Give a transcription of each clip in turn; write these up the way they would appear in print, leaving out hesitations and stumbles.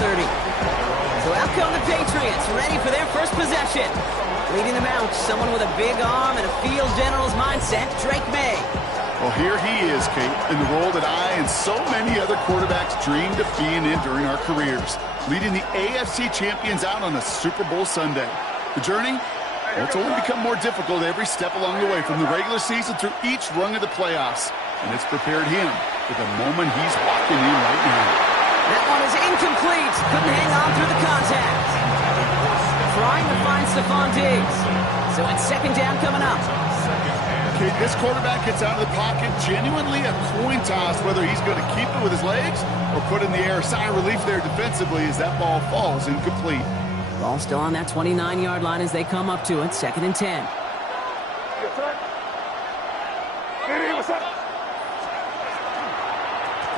30. So out come the Patriots, ready for their first possession. Leading them out, someone with a big arm and a field general's mindset, Drake May. Well, here he is, Kate, in the role that I and so many other quarterbacks dreamed of being in during our careers, leading the AFC champions out on a Super Bowl Sunday. The journey? Well, it's only become more difficult every step along the way, from the regular season through each rung of the playoffs. And it's prepared him for the moment he's walking in right now. That one is incomplete. Couldn't hang on through the contact. Trying to find Stephon Diggs. So it's second down coming up. Okay, this quarterback gets out of the pocket, genuinely a coin toss whether he's going to keep it with his legs or put in the air. Sigh of relief there defensively as that ball falls incomplete. Ball still on that 29-yard line as they come up to it, second and 10.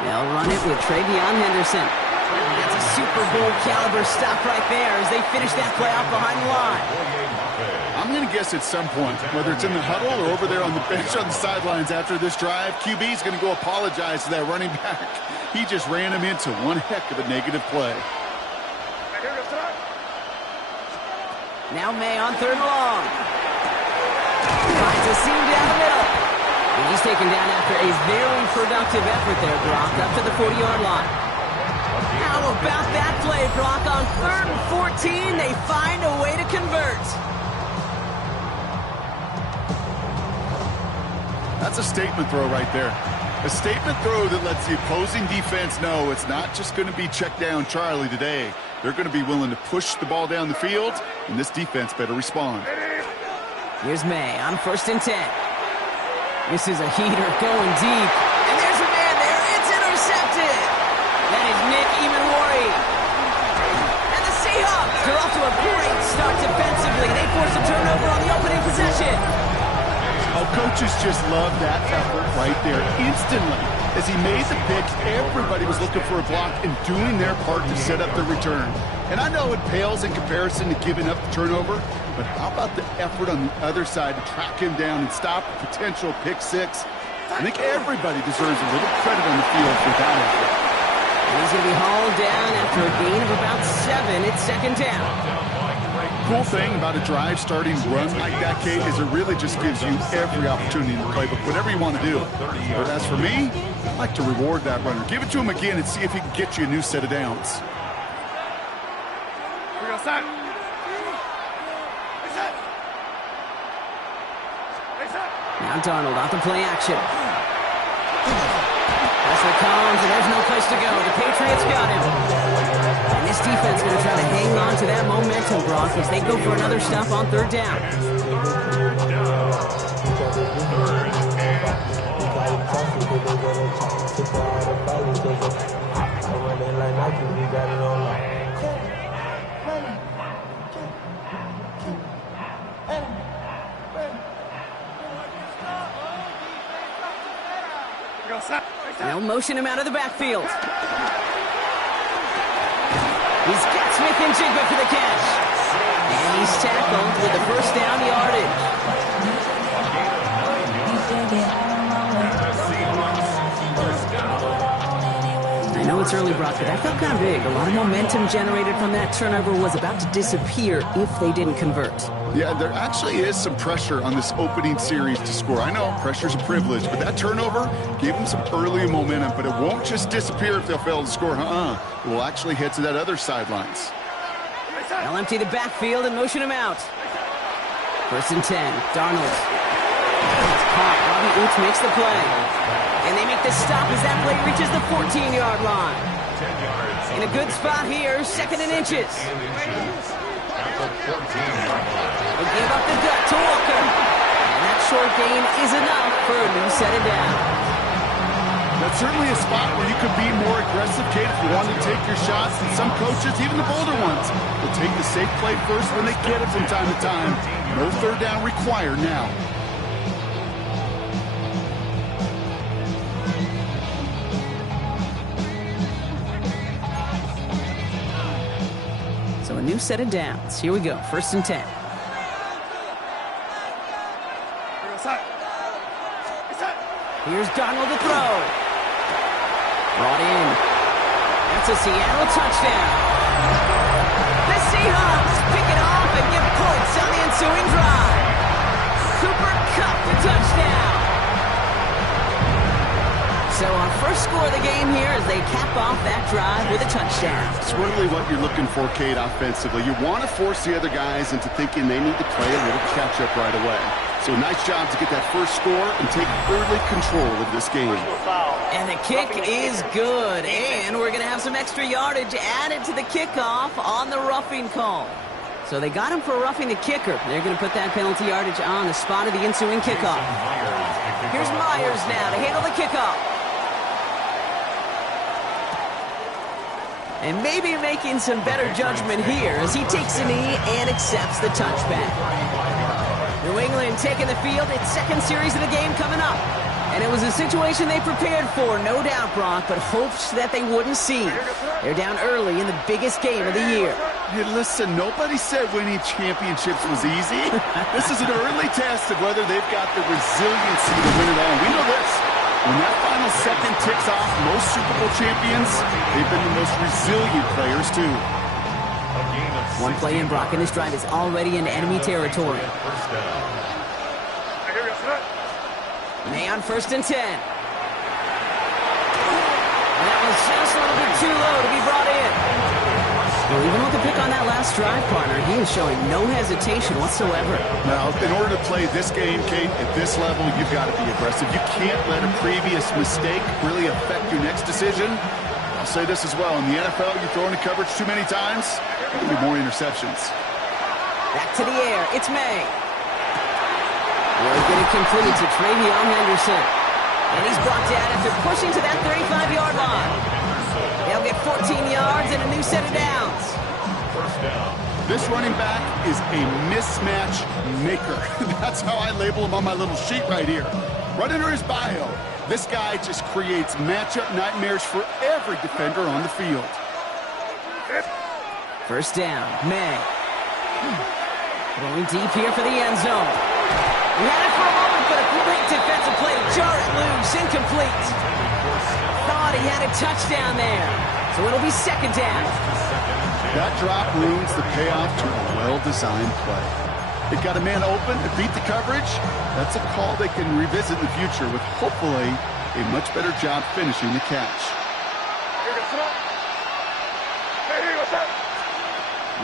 They'll run it with Travion Henderson. That's a Super Bowl caliber stop right there as they finish that play out behind the line. I'm going to guess at some point, whether it's in the huddle or over there on the bench on the sidelines after this drive, QB's going to go apologize to that running back. He just ran him into one heck of a negative play. Now May on third and long. Finds a seam down the middle. And he's taken down after a very productive effort there, Brock, up to the 40-yard line. How about that play, Brock? On third and 14, they find a way to convert. That's a statement throw right there. A statement throw that lets the opposing defense know it's not just going to be check down Charlie today. They're going to be willing to push the ball down the field, and this defense better respond. Here's May on first and 10. This is a heater going deep. And there's a man there. It's intercepted. That is Nick Emanwari. And the Seahawks are off to a great start defensively. They force a turnover on the opening possession. Oh, coaches just love that effort right there. Instantly, as he made the pick, everybody was looking for a block and doing their part to set up the return. And I know it pales in comparison to giving up the turnover, but how about the effort on the other side to track him down and stop a potential pick six? I think everybody deserves a little credit on the field for that effort. And he's going to be hauled down after a gain of about 7. It's second down. Cool thing about a drive starting run like that, Kate, is it really just gives you every opportunity in the playbook, whatever you want to do. But as for me, I like to reward that runner. Give it to him again and see if he can get you a new set of downs. Now Darnold off the play action. Pressure comes, and there's no place to go. The Patriots got him. And this defense is going to try to hang on to that momentum, Brock, as they go for another stop on third down. They'll motion him out of the backfield. He's got Smith and Jigba for the catch. And he's tackled with the first down yardage. I know it's early, Brock, but that felt kind of big. A lot of momentum generated from that turnover was about to disappear if they didn't convert. Yeah, there actually is some pressure on this opening series to score. I know pressure's a privilege, but that turnover gave them some early momentum, but it won't just disappear if they'll fail to score. It will actually head to that other sidelines. They'll empty the backfield and motion him out. First and 10, Darnold. It's caught. Bobby Oots makes the play. And they make the stop as that play reaches the 14-yard line. In a good spot here, second and inches. They give up the gut to Walker. And that short gain is enough for a new set of down. That's certainly a spot where you could be more aggressive, Kate, if you want to take your shots. And some coaches, even the bolder ones, will take the safe play first when they get it from time to time. No third down required now. So a new set of downs. Here we go, first and 10. Here's Darnold to throw. Brought in. It's a Seattle touchdown. The Seahawks pick it off and get points on the ensuing drive. Cooper Kupp, the touchdown. So our first score of the game here as they cap off that drive with a touchdown. It's really what you're looking for, Kate, offensively. You want to force the other guys into thinking they need to play a little catch-up right away. So nice job to get that first score and take early control of this game. And the kick is good. And we're going to have some extra yardage added to the kickoff on the roughing call. So they got him for roughing the kicker. They're going to put that penalty yardage on the spot of the ensuing kickoff. Here's Myers now to handle the kickoff. And maybe making some better judgment here as he takes a knee and accepts the touchback. New England taking the field. Its second series of the game coming up. And it was a situation they prepared for, no doubt, Brock, but hopes that they wouldn't see. They're down early in the biggest game of the year. Hey, listen, nobody said winning championships was easy. This is an early test of whether they've got the resiliency to win it all. We know this. When that final second ticks off, most Super Bowl champions, they've been the most resilient players, too. One play in, Brock, and this drive is already in enemy territory. May on 1st and 10. That was just a little bit too low to be brought in. Well, even with the pick on that last drive, partner, he is showing no hesitation whatsoever. Now, in order to play this game, Kate, at this level, you've got to be aggressive. You can't let a previous mistake really affect your next decision. I'll say this as well. In the NFL, you throw into coverage too many times, there'll be more interceptions. Back to the air. It's May. Will get it complete to Travion Henderson. And he's brought down after pushing to that 35-yard line. They'll get 14 yards and a new set of downs. This running back is a mismatch maker. That's how I label him on my little sheet right here. Right under his bio, this guy just creates matchup nightmares for every defender on the field. First down, May. Going deep here for the end zone. He had it for a moment, but a great defensive play to jar it loose. Incomplete. Thought he had a touchdown there. So it'll be second down. That drop ruins the payoff to a well-designed play. It got a man open to beat the coverage. That's a call they can revisit in the future with hopefully a much better job finishing the catch.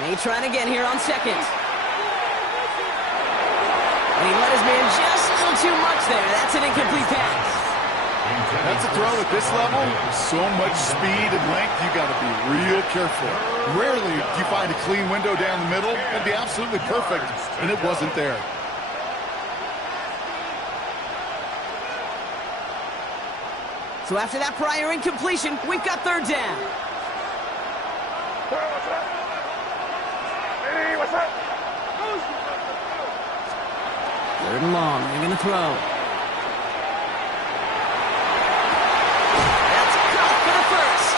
May trying again here on second. And he let his man just a little too much there. That's an incomplete pass. That's a throw at this level. So much speed and length, you got to be real careful. Rarely do you find a clean window down the middle. That'd be absolutely perfect, and it wasn't there. So after that prior incompletion, we've got third down. Third and long. They're going to throw. That's caught for the first.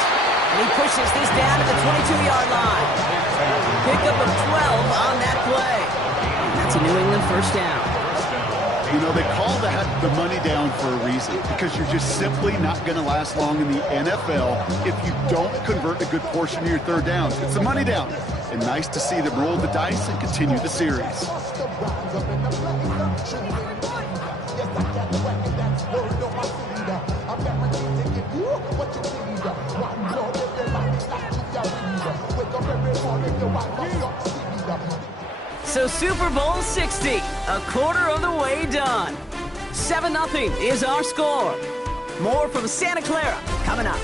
And he pushes this down to the 22-yard line. Pickup of 12 on that play. And that's a New England first down. You know, they call that the money down for a reason, because you're just simply not going to last long in the NFL if you don't convert a good portion of your third downs. It's the money down. And nice to see them roll the dice and continue the series. So Super Bowl 60, a quarter of the way done. 7-0 is our score. More from Santa Clara coming up.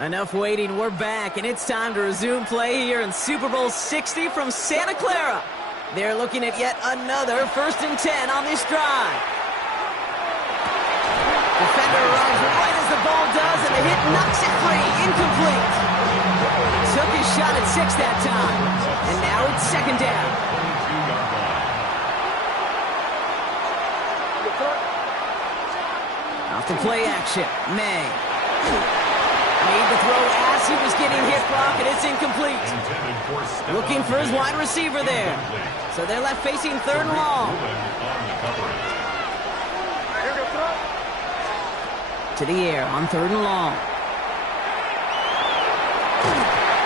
Enough waiting, we're back, and it's time to resume play here in Super Bowl 60 from Santa Clara. They're looking at yet another 1st and 10 on this drive. Defender arrives right as the ball does, and the hit knocks it free, incomplete. Took his shot at 6 that time, and now it's second down. Off the play action, May. He Made the throw as he was getting hit, Brock, and it's incomplete. Looking for his wide receiver there. So they're left facing 3rd and long. To the air on 3rd and long.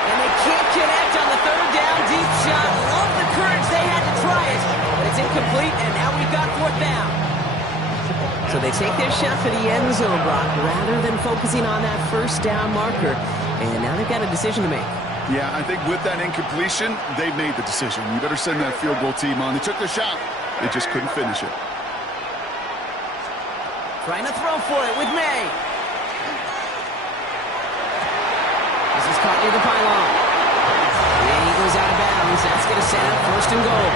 And they can't connect on the 3rd down deep shot. Love the courage. They had to try it, but it's incomplete, and now we've got 4th down. So they take their shot for the end zone, Brock, rather than focusing on that 1st down marker. And now they've got a decision to make. Yeah, I think with that incompletion, they've made the decision. You better send that field goal team on. They took their shot. They just couldn't finish it. Trying to throw for it with May. This is caught near the pylon. And he goes out of bounds. That's going to set up 1st and goal.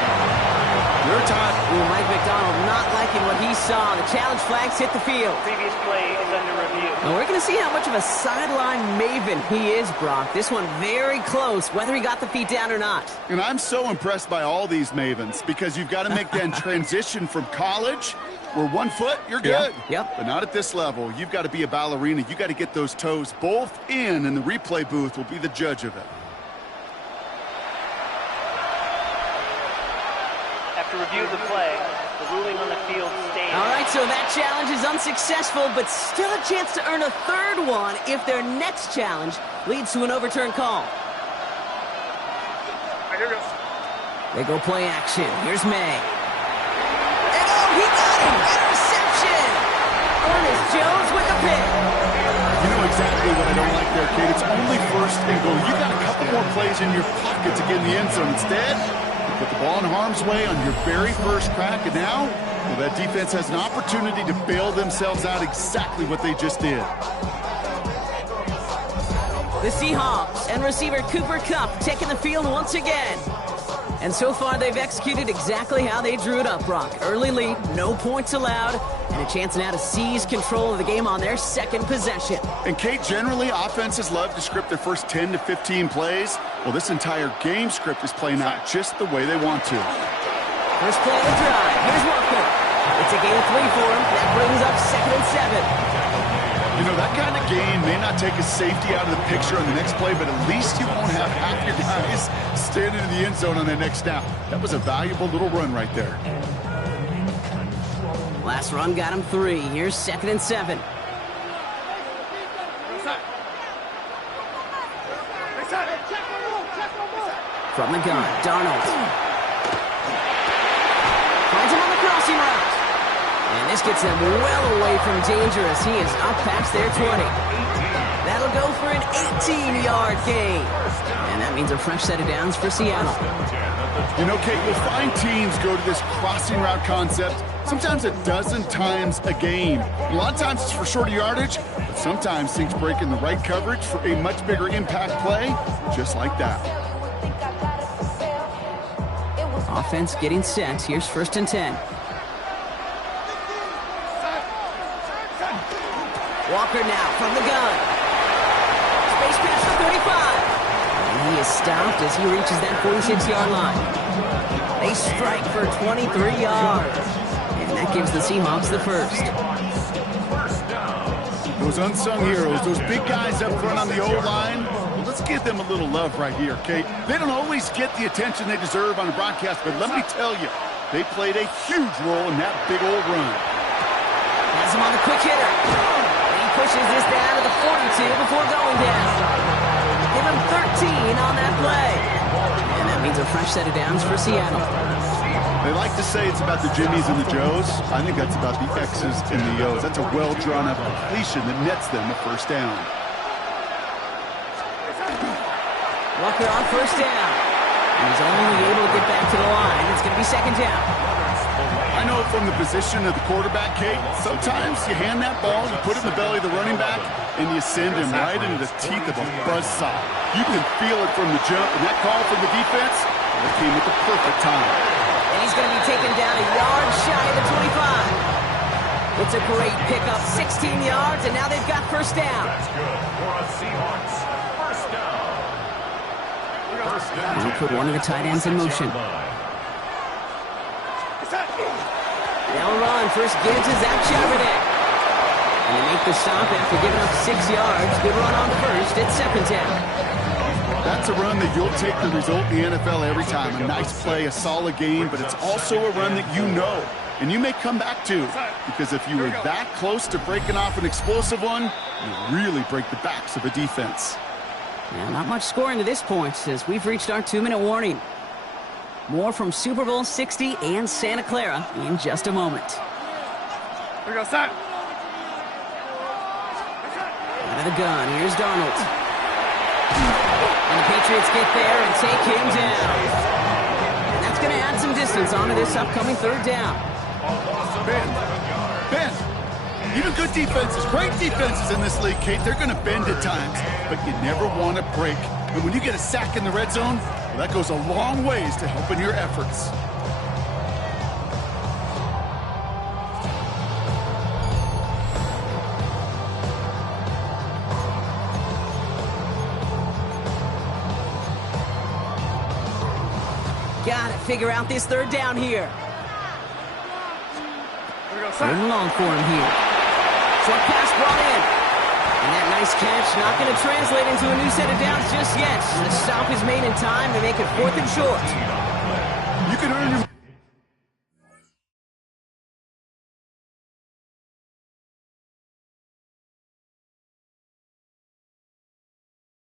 Your time. Ooh, Mike McDonald not liking what he saw. The challenge flags hit the field. Previous play is under review. And we're going to see how much of a sideline maven he is, Brock. This one very close, whether he got the feet down or not. And I'm so impressed by all these mavens because you've got to make that transition from college where 1 foot, you're good. Yep. But not at this level. You've got to be a ballerina. You've got to get those toes both in, and the replay booth will be the judge of it. After review of the play, the ruling on the field stands. All right, so that challenge is unsuccessful, but still a chance to earn a 3rd one if their next challenge leads to an overturned call. They go play action. Here's May. And oh, he got him! Interception! Ernest Jones with the pick. You know exactly what I don't like there, Kate. It's only 1st and goal. You got a couple more plays in your pocket to get in the end zone. Instead, you put the ball in harm's way on your very 1st crack, and now, well, that defense has an opportunity to bail themselves out exactly what they just did. The Seahawks and receiver Cooper Kupp taking the field once again. And so far, they've executed exactly how they drew it up, Brock. Early lead, no points allowed, and a chance now to seize control of the game on their 2nd possession. And, Kate, generally, offenses love to script their first 10 to 15 plays. Well, this entire game script is playing out just the way they want to. First play of the drive. Here's Walker. It's a gain of 3 for him. That brings up 2nd and 7. You know, that kind of gain may not take a safety out of the picture on the next play, but at least you won't have half your guys standing in the end zone on that next snap. That was a valuable little run right there. Last run got him 3. Here's 2nd and 7. From the gun, Darnold. Finds him on the crossing route. And this gets them well away from danger as he is up past their 20. That'll go for an 18-yard gain. And that means a fresh set of downs for Seattle. You know, Kate, you'll find teams go to this crossing route concept sometimes a dozen times a game. A lot of times it's for shorter yardage, but sometimes things break in the right coverage for a much bigger impact play, just like that. Offense getting set. Here's 1st and 10. Walker now from the gun. Space pass for 35. And he is stopped as he reaches that 46-yard line. They strike for 23 yards. And that gives the Seahawks the 1st. Those unsung heroes, those big guys up front on the O-line, well, let's give them a little love right here, Kate. They don't always get the attention they deserve on a broadcast, but let me tell you, they played a huge role in that big old run. Has him on the quick hitter. Pushes this down to the 42 before going down. Give him 13 on that play. And that means a fresh set of downs for Seattle. They like to say it's about the Jimmies and the Joes. I think that's about the X's and the O's. That's a well-drawn-up completion that nets them a 1st down. Walker on 1st down. And he's only able to get back to the line. It's going to be 2nd down. I know from the position of the quarterback, Kate, sometimes you hand that ball, you put it in the belly of the running back, and you send him right into the teeth of a buzzsaw. You can feel it from the jump, and that call from the defense, that came at the perfect time. And he's going to be taken down a yard shy of the 25. It's a great pickup, 16 yards, and now they've got 1st down. That's good for a Seahawks 1st down. And we put one of the tight ends in motion. They'll run. First give to Zach Charbonnet. And they make the stop after giving up 6 yards. Good run on first. It's second down. That's a run that you'll take the result in the NFL every time. A nice play, a solid game, but it's also a run that you know. And you may come back to, because if you were that close to breaking off an explosive one, you really break the backs of a defense. Yeah, not much scoring to this point as we've reached our 2-minute warning. More from Super Bowl 60 and Santa Clara in just a moment. We go, set. Out of the gun, here's Darnold. And the Patriots get there and take him down. And that's going to add some distance onto this upcoming third down. Ben, even good defenses, great defenses in this league, Kate, they're going to bend at times, but you never want to break. And when you get a sack in the red zone, well, that goes a long ways to helping your efforts. Got to figure out this third down here. Third and long for him here. Short pass brought in. And that nice catch not going to translate into a new set of downs just yet. The stop is made in time to make it 4th and short. You can earn your